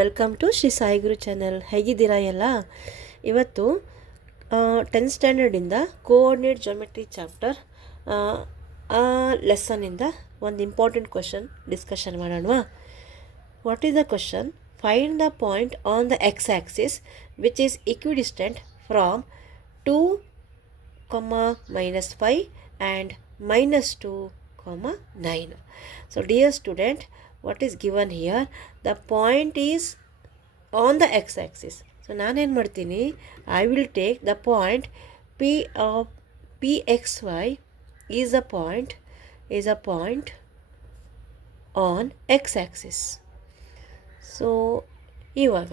Welcome to Shri Sai Guru channel. ಹೇಗಿದ್ದೀರಾ ಎಲ್ಲ? ಇವತ್ತು 10th ಸ್ಟ್ಯಾಂಡರ್ಡಿಂದ ಕೋಆರ್ಡಿನೇಟ್ ಜೋಮೆಟ್ರಿ ಚಾಪ್ಟರ್ ಆ ಲೆಸನ್ನಿಂದ ಒಂದು ಇಂಪಾರ್ಟೆಂಟ್ ಕ್ವಶನ್ ಡಿಸ್ಕಷನ್ ಮಾಡೋಣವಾ? What is the question? Find the point on the X axis which is equidistant from 2, -5 and -2, 9. So dear student, what is given here? The point is on the x-axis. So ನಾನೇನು ಮಾಡ್ತೀನಿ, I will take the point P of PXY is a point on x-axis. So ಇವಾಗ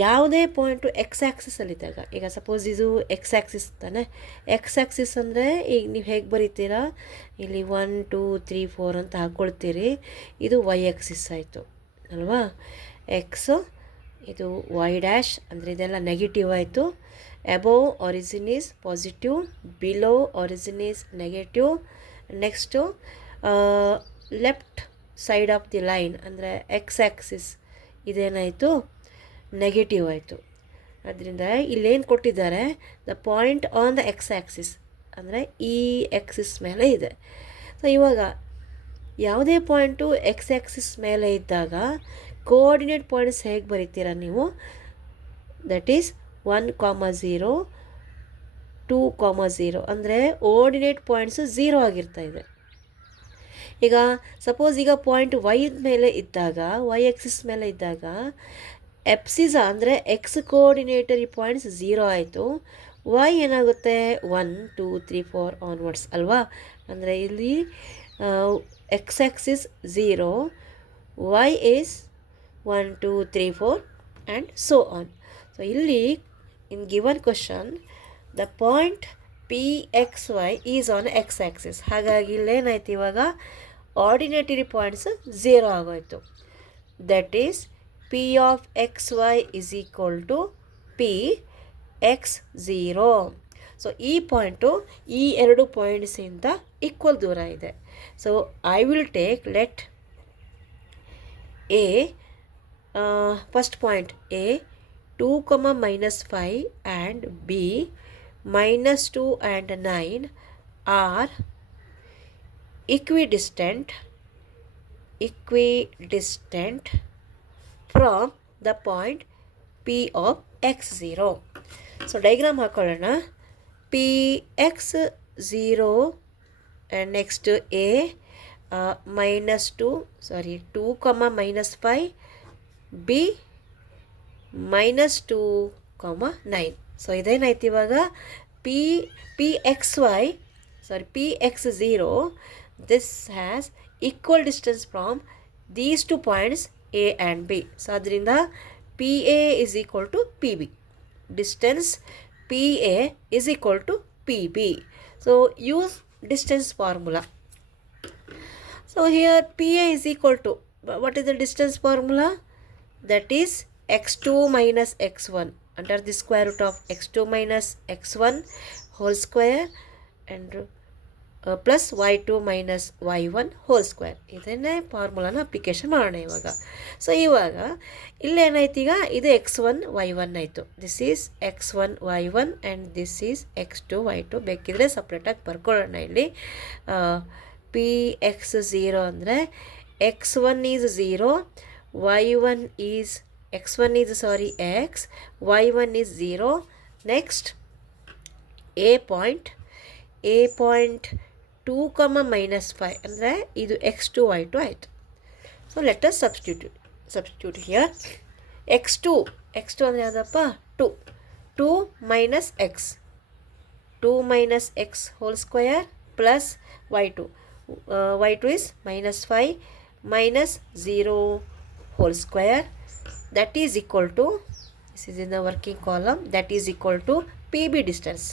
ಯಾವುದೇ point X ಆ್ಯಕ್ಸಿಸಲ್ಲಿದ್ದಾಗ, ಈಗ suppose ಇದು X Axis ತಾನೆ. X Axis ಅಂದರೆ ಈಗ ನೀವು ಹೇಗೆ ಬರೀತೀರಾ, ಇಲ್ಲಿ 1 2 3 4 ಅಂತ ಹಾಕ್ಕೊಳ್ತೀರಿ. ಇದು ವೈ ಆ್ಯಕ್ಸಿಸ್ ಆಯಿತು ಅಲ್ವಾ? ಎಕ್ಸು, ಇದು ವೈ ಡ್ಯಾಶ್ ಅಂದರೆ ಇದೆಲ್ಲ ನೆಗೆಟಿವ್ ಆಯಿತು. Above origin is positive, below origin is negative. Next left side of the line ಅಂದರೆ ಎಕ್ಸ್ ಆ್ಯಕ್ಸಿಸ್ ಇದೇನಾಯಿತು, ನೆಗೆಟಿವ್ ಆಯಿತು. ಅದರಿಂದ ಇಲ್ಲೇನು ಕೊಟ್ಟಿದ್ದಾರೆ, the point on the X Axis ಅಂದರೆ ಈ ಆ್ಯಕ್ಸಿಸ್ ಮೇಲೆ ಇದೆ. ಸೊ ಇವಾಗ ಯಾವುದೇ ಪಾಯಿಂಟು ಎಕ್ಸ್ ಆ್ಯಕ್ಸಿಸ್ ಮೇಲೆ ಇದ್ದಾಗ ಕೋಆರ್ಡಿನೇಟ್ ಪಾಯಿಂಟ್ಸ್ ಹೇಗೆ ಬರೀತೀರಾ ನೀವು? ದಟ್ ಈಸ್ 1, 0, 2, 0 ಅಂದರೆ ಕೋಆರ್ಡಿನೇಟ್ ಪಾಯಿಂಟ್ಸು 0 ಆಗಿರ್ತಾ ಇದೆ. ಈಗ ಸಪೋಸ್ ಈಗ ಪಾಯಿಂಟ್ ವೈ ಮೇಲೆ ಇದ್ದಾಗ, ವೈ ಆ್ಯಕ್ಸಿಸ್ ಮೇಲೆ ಇದ್ದಾಗ ಎಪ್ಸಿಸಾ ಅಂದರೆ ಎಕ್ಸ್ ಕೋಆರ್ಡಿನೇಟರಿ ಪಾಯಿಂಟ್ಸ್ 0 ಆಯಿತು. ವೈ ಏನಾಗುತ್ತೆ 1 2 3 4 ಆನ್ವರ್ಡ್ಸ್ ಅಲ್ವಾ? ಅಂದರೆ ಇಲ್ಲಿ X axis 0, Y is 1 2 3 4 and so on. So ಇಲ್ಲಿ in given question the point PXY is on X axis. ಹಾಗಾಗಿ ಇಲ್ಲೇನಾಯ್ತು, ಇವಾಗ ಆರ್ಡಿನೇಟರಿ ಪಾಯಿಂಟ್ಸ್ 0 ಆಗೋಯ್ತು. That is P of XY is equal to PX0. So ಈ point ಈ ಎರಡು ಪಾಯಿಂಟ್ಸಿಂದ equal ದೂರ ಇದೆ. So I will take let A, first point A 2, -5 and B -2 and 9 are equidistant from the point P of X0. So diagram ಹಾಕೊಳ್ಳೋಣ. PX0 and next A -2 2, -5 B -2, 9. So ಇದೇನಾಯ್ತು ಇವಾಗ PX0, this has equal distance from these two points A and B. So ಅದರಿಂದ PA is equal to PB. Distance PA is equal to PB. So use distance formula. So here PA is equal to, what is the distance formula? That is x2 minus x1 under the square root of x2 minus x1 whole square and plus y2 minus y1 whole square. ಇದನ್ನೇ ಫಾರ್ಮುಲಾನ application ಮಾಡೋಣ ಇವಾಗ. So ಇವಾಗ ಇಲ್ಲೇನಾಯ್ತು, ಈಗ ಇದು x1 y1 ಆಯಿತು. This is x1 y1 and this is x2 y2. ಬೇಕಿದ್ರೆ ಸಪ್ರೇಟಾಗಿ ಬರ್ಕೊಳ್ಳೋಣ. ಇಲ್ಲಿ PX0 ಅಂದರೆ x1 is 0, y1 is x1 is x, y1 is 0. Next A point 2, -5 ಅಂದರೆ ಇದು x2 y2 ಆಯಿತು. So let us substitute here. x2 ಅಂದರೆ ಯಾವುದಪ್ಪ, 2 minus x whole square plus y2 is -5 minus 0 whole square. That is equal to, this is in the working column, that is equal to PB distance.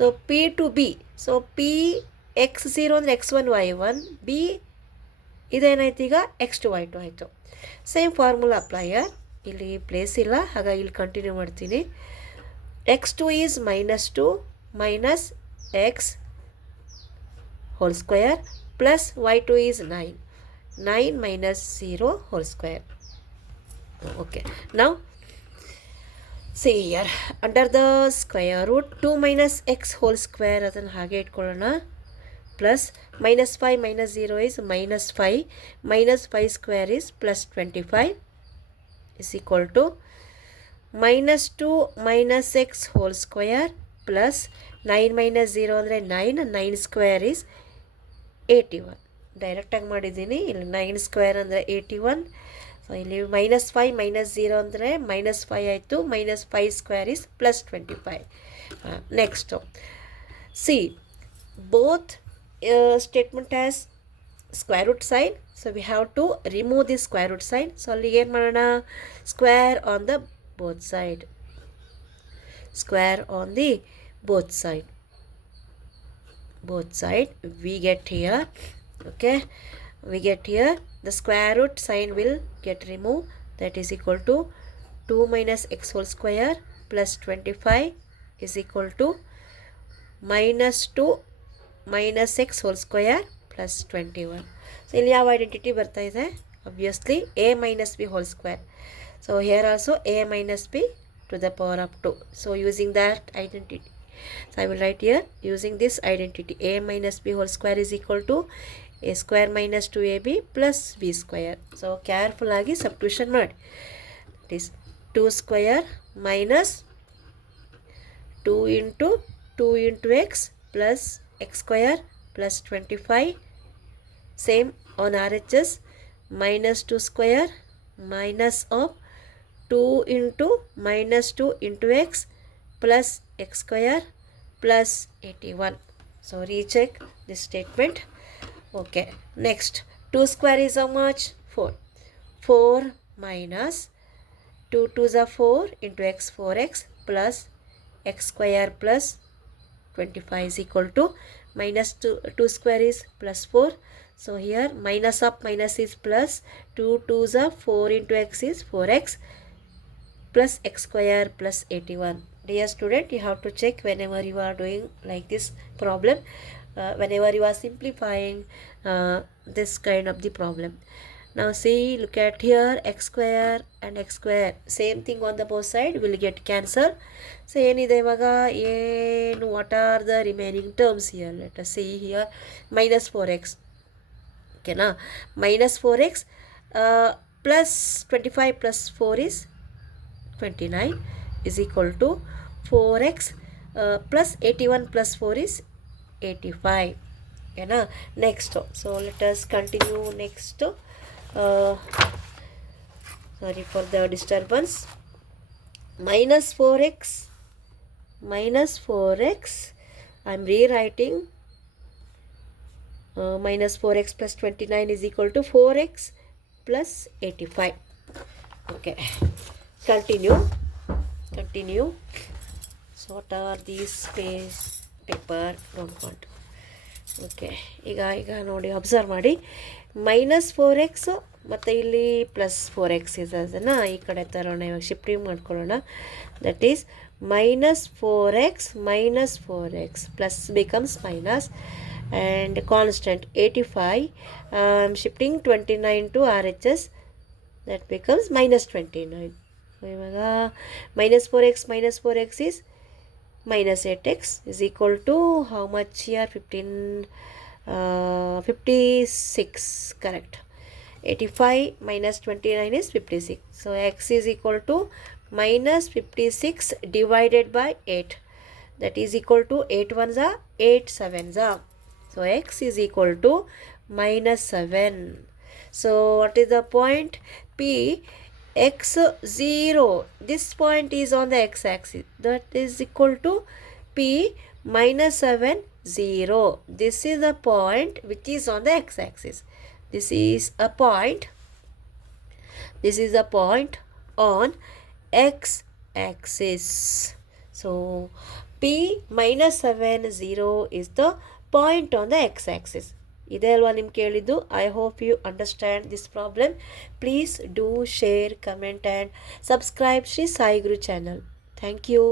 So P to B. So PX0 ಅಂದರೆ x1 y1, B ಇದೇನಾಯ್ತು ಈಗ x2 y2 ಆಯಿತು. Same formula ಅಪ್ಲೈಯರ್, ಇಲ್ಲಿ place ಇಲ್ಲ ಹಾಗಾಗಿ ಇಲ್ಲಿ continue ಮಾಡ್ತೀನಿ. x2 is -2 minus x whole square plus y2 is 9 minus 0 whole square. Okay, now see here, under the square root 2 minus x whole square ಅದನ್ನು ಹಾಗೆ ಇಟ್ಕೊಳ್ಳೋಣ, plus minus 5 minus 0 is minus 5, minus 5 square is plus 25 is equal to minus 2 minus x whole square plus 9 minus 0 ಅಂದರೆ 9 square is 81. ಡೈರೆಕ್ಟಾಗಿ ಮಾಡಿದ್ದೀನಿ, ಇಲ್ಲಿ 9 square ಅಂದರೆ 81. So ಇಲ್ಲಿ minus 5 minus 0 ಅಂದರೆ minus 5 ಆಯಿತು, minus 5 square is plus 25. Next C both statement has square root sign, so we have to remove this square root sign. So ಅಲ್ಲಿಗೆ ಏನು ಮಾಡೋಣ, square on the both side, square on the both side we get here. Okay, we get here the square root sign will get removed, that is equal to 2 minus x whole square plus 25 is equal to minus 2 minus x whole square plus 21. So ಇಲ್ಲಿ ಯಾವ identity ಬರ್ತಾ ಇದೆ, obviously a minus b whole square. So here also a minus b to the power of 2. So using that identity, so I will write here, using this identity, a minus b whole square is equal to a square minus 2ab plus b square. So careful ಆಗಿ substitution ಮಾಡಿ, it is 2 square minus 2 into x plus x square plus 25, same on RHS, minus 2 square minus of 2 into minus 2 into x plus x square plus 81. So recheck this statement. Okay, next 2 square is how much, 4. 4 minus 2 2s are 4 into x 4x plus x square plus 25 is equal to minus 2 square is plus 4. So here minus up minus is plus, 2 2s are 4 into x is 4x plus x square plus 81. Dear student, you have to check whenever you are doing like this problem, whenever you are simplifying this kind of the problem. Now see, look at here, x square and x square, same thing on the both side will get cancelled. So ಏನಿದೆ ಇವಾಗ, ಏನು, what are the remaining terms here? Let us see here, minus 4x. ಓಕೆನಾ, minus 4x plus 25 plus 4 is 29 is equal to 4x plus 81 plus 4 is 85. ಓಕೆನಾ, next. So let us continue next. Sorry for the disturbance. Minus 4x I'm rewriting, minus 4x plus 29 is equal to 4x plus 85. Okay, continue. So what are these paper, don't want. Okay, ಈಗ ನೋಡಿ, observe ಮಾಡಿ, minus 4x ಮತ್ತು ಇಲ್ಲಿ plus 4x ಇದೆ, ಅದನ್ನು ಈ ಕಡೆ ತರೋಣ, ಇವಾಗ ಶಿಫ್ಟಿಂಗ್ ಮಾಡ್ಕೊಳ್ಳೋಣ. That is minus 4x plus becomes minus, and constant 85, shifting 29 to RHS, that becomes minus 29. So minus 4x is minus 8x is equal to how much here, 56, correct. 85 minus 29 is 56. So x is equal to minus 56 divided by 8, that is equal to 8 ones are 8 sevens are. So x is equal to minus 7. So what is the point? P x 0, this point is on the x-axis, that is equal to P minus 7 0. This is the point which is on the x-axis. This is a point on x-axis. So P minus 7 0 is the point on the x-axis. ಇದೇ ಅಲ್ವಾ ನಿಮ್ಗೆ ಕೇಳಿದ್ದು. I hope you understand this problem. Please do share, comment and subscribe Shri Sai Guru channel. Thank you.